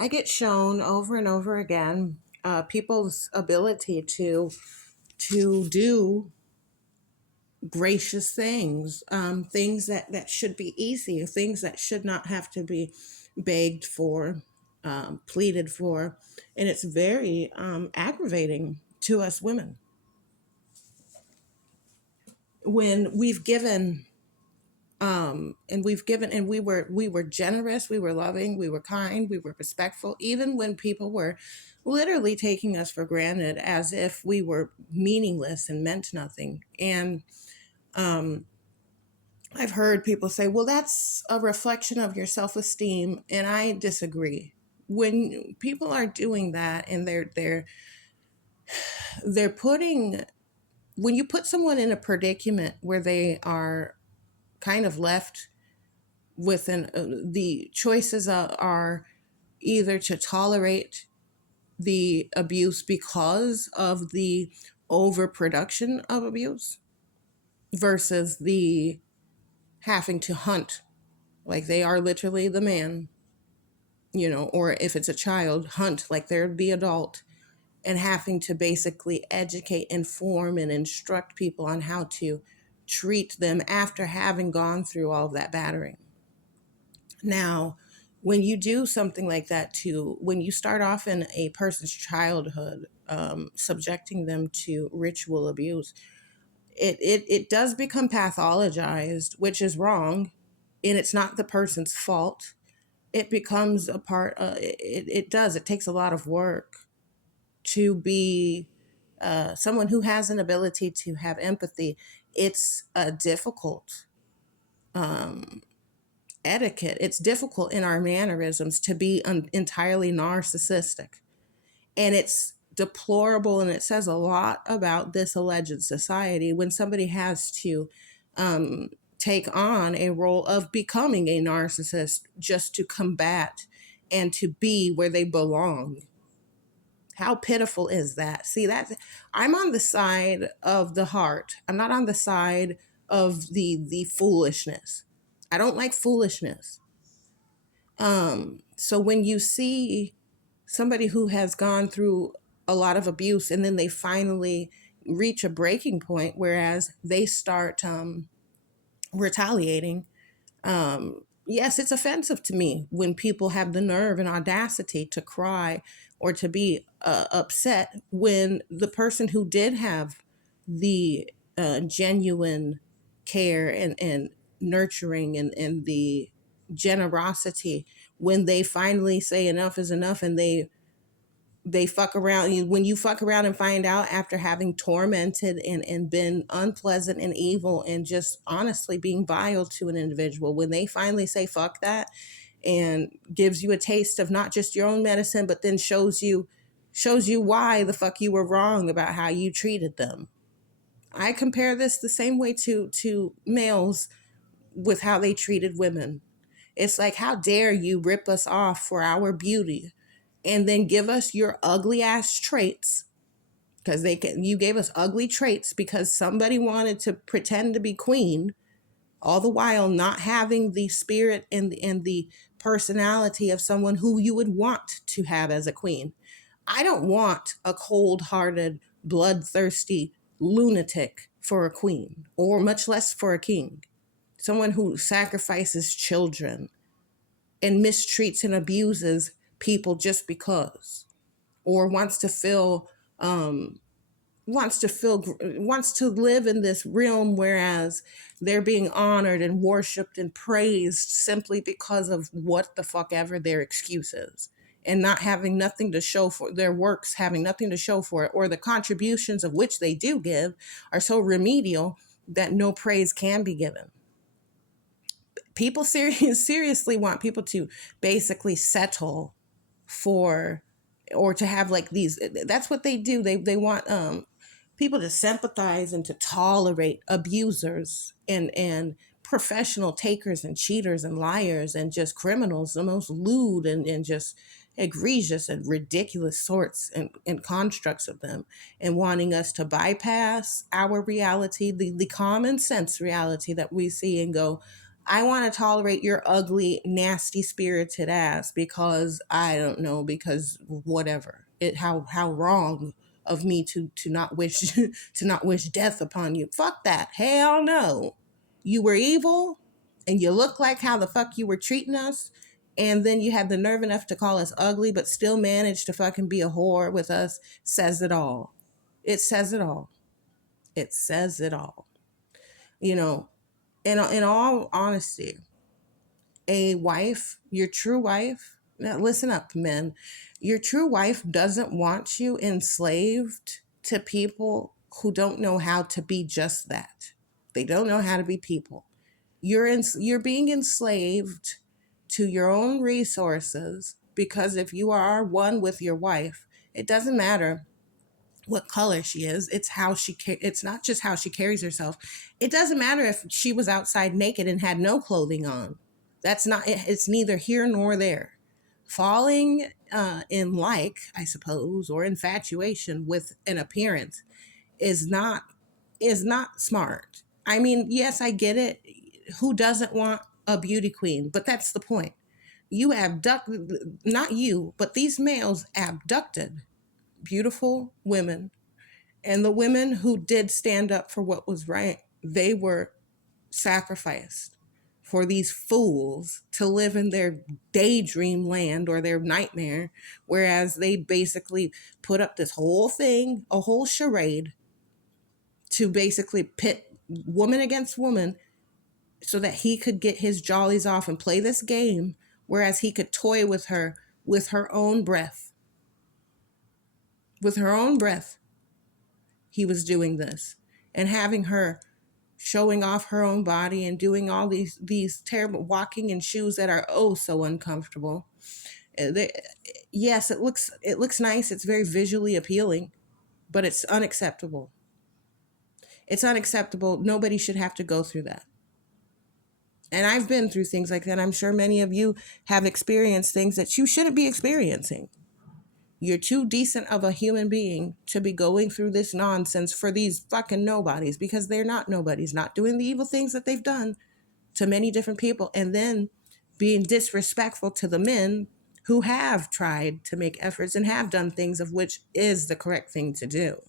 I get shown over and over again people's ability to do gracious things, things that should be easy, things that should not have to be begged for, pleaded for, and it's very aggravating to us women when we've given and we were generous, we were loving, we were kind, we were respectful, even when people were literally taking us for granted as if we were meaningless and meant nothing. And um, I've heard people say, well, that's a reflection of your self-esteem, and I disagree. When people are doing that and they're putting when you put someone in a predicament where they are kind of left with the choices are either to tolerate the abuse because of the overproduction of abuse versus the having to hunt, like they are literally the man, or if it's a child, hunt like they're the adult, and having to basically educate, inform, and instruct people on how to treat them after having gone through all of that battering. Now, when you do something like that, when you start off in a person's childhood, subjecting them to ritual abuse, it does become pathologized, which is wrong, and it's not the person's fault. It becomes a part. It takes a lot of work to be someone who has an ability to have empathy. It's difficult. Um, Etiquette. It's difficult in our mannerisms to be entirely narcissistic. And it's deplorable, and it says a lot about this alleged society when somebody has to take on a role of becoming a narcissist just to combat and to be where they belong. How pitiful is that? See, I'm on the side of the heart. I'm not on the side of the foolishness. I don't like foolishness. So when you see somebody who has gone through a lot of abuse and then they finally reach a breaking point, whereas they start retaliating, yes, it's offensive to me when people have the nerve and audacity to cry or to be upset when the person who did have the genuine care and nurturing and the generosity, when they finally say enough is enough and they fuck around. When you fuck around and find out after having tormented and been unpleasant and evil and just honestly being vile to an individual, when they finally say fuck that and gives you a taste of not just your own medicine, but then shows you why the fuck you were wrong about how you treated them. I compare this the same way to males with how they treated women. It's like, how dare you rip us off for our beauty and then give us your ugly ass traits, because you gave us ugly traits because somebody wanted to pretend to be queen, all the while not having the spirit and the personality of someone who you would want to have as a queen. I don't want a cold-hearted, bloodthirsty lunatic for a queen, or much less for a king. Someone who sacrifices children and mistreats and abuses people just because, or um, wants to live in this realm, whereas they're being honored and worshipped and praised simply because of what the fuck ever their excuse is, and not having nothing to show for their works, having nothing to show for it, or the contributions of which they do give are so remedial that no praise can be given. People seriously want people to basically settle for, or to have like these, that's what they do. They want people to sympathize and to tolerate abusers and professional takers and cheaters and liars and just criminals, the most lewd and just egregious and ridiculous sorts and constructs of them, and wanting us to bypass our reality, the common sense reality that we see, and go, I want to tolerate your ugly, nasty spirited ass because I don't know, because whatever. It how wrong of me to not wish to not wish death upon you. Fuck that. Hell no. You were evil and you look like how the fuck you were treating us. And then you had the nerve enough to call us ugly, but still managed to fucking be a whore with us. Says it all. It says it all. It says it all. You know, in all honesty, a wife, your true wife, now listen up, men, your true wife doesn't want you enslaved to people who don't know how to be just that. They don't know how to be people. You're being enslaved to your own resources because if you are one with your wife, it doesn't matter what color she is. It's not just how she carries herself. It doesn't matter if she was outside naked and had no clothing on. That's not, it's neither here nor there. Falling in like, I suppose, or infatuation with an appearance is not smart. I mean, yes, I get it. Who doesn't want a beauty queen? But that's the point. You abducted, not you, but these males abducted beautiful women, and the women who did stand up for what was right, they were sacrificed for these fools to live in their daydream land or their nightmare, whereas they basically put up this whole thing, a whole charade, to basically pit woman against woman so that he could get his jollies off and play this game, whereas he could toy with her own breath. With her own breath, he was doing this and having her showing off her own body and doing all these terrible, walking in shoes that are oh so uncomfortable. Yes, it looks nice. It's very visually appealing, but it's unacceptable. It's unacceptable. Nobody should have to go through that. And I've been through things like that. I'm sure many of you have experienced things that you shouldn't be experiencing. You're too decent of a human being to be going through this nonsense for these fucking nobodies, because they're not nobodies, not doing the evil things that they've done to many different people, and then being disrespectful to the men who have tried to make efforts and have done things of which is the correct thing to do.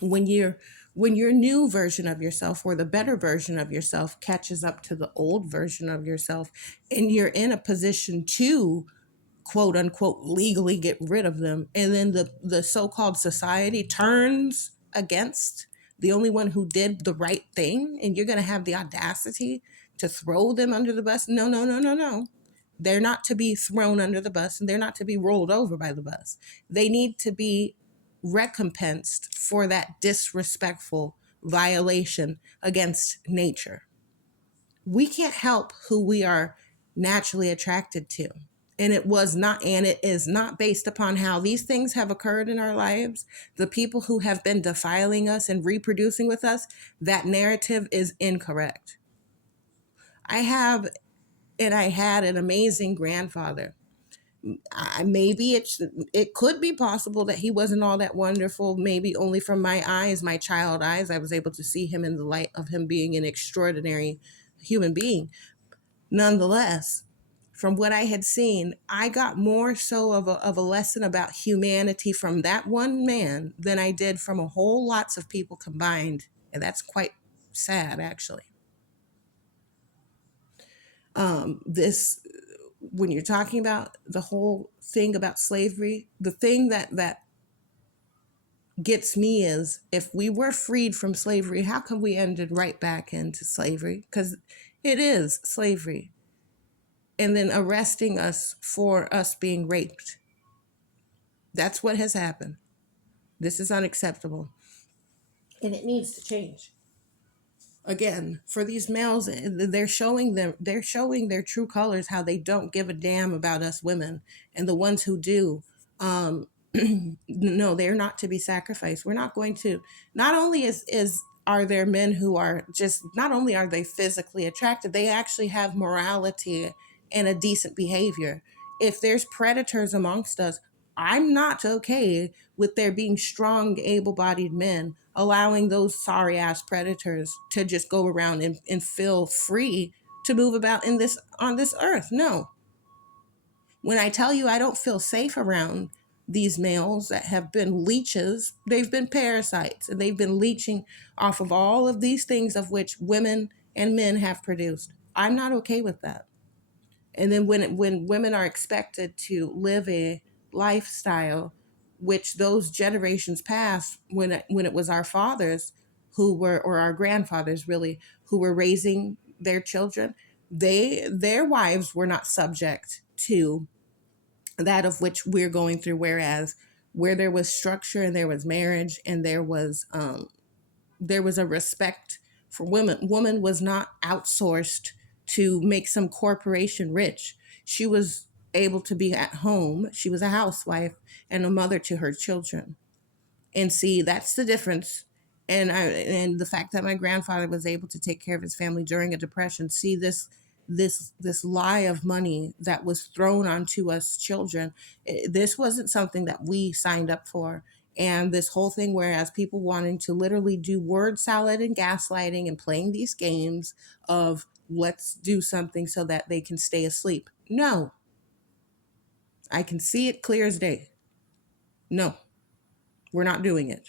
When your new version of yourself or the better version of yourself catches up to the old version of yourself, and you're in a position to quote unquote legally get rid of them, and then the so-called society turns against the only one who did the right thing, and you're going to have the audacity to throw them under the bus. No, no, no, no, no. They're not to be thrown under the bus, and they're not to be rolled over by the bus. They need to be recompensed for that disrespectful violation against nature. We can't help who we are naturally attracted to. And it is not based upon how these things have occurred in our lives. The people who have been defiling us and reproducing with us, that narrative is incorrect. I had an amazing grandfather. Maybe it could be possible that he wasn't all that wonderful. Maybe only from my eyes, my child eyes, I was able to see him in the light of him being an extraordinary human being. Nonetheless, from what I had seen, I got more so of a lesson about humanity from that one man than I did from a whole lots of people combined. And that's quite sad, actually. This, when you're talking about the whole thing about slavery, the thing that gets me is, if we were freed from slavery, how come we ended right back into slavery? Because it is slavery. And then arresting us for us being raped. That's what has happened. This is unacceptable. And it needs to change. Again, for these males, they're showing their true colors, how they don't give a damn about us women. And the ones who do, no, they're not to be sacrificed. We're not going to, not only are there men who are just, not only are they physically attracted, they actually have morality and a decent behavior. If there's predators amongst us, I'm not okay with there being strong, able-bodied men allowing those sorry ass predators to just go around and feel free to move about in this on this earth. No. When I tell you I don't feel safe around these males that have been leeches, they've been parasites and they've been leeching off of all of these things of which women and men have produced. I'm not okay with that. And then when women are expected to live a lifestyle which those generations past, when it was our fathers who were, or our grandfathers really, who were raising their children, their wives were not subject to that of which we're going through. Whereas where there was structure and there was marriage and there was a respect for women. Woman was not outsourced to make some corporation rich. She was able to be at home. She was a housewife and a mother to her children. And see, that's the difference. And the fact that my grandfather was able to take care of his family during a depression. See, this lie of money that was thrown onto us children. This wasn't something that we signed up for. And this whole thing, whereas people wanting to literally do word salad and gaslighting and playing these games of let's do something so that they can stay asleep. No, I can see it clear as day. No, we're not doing it.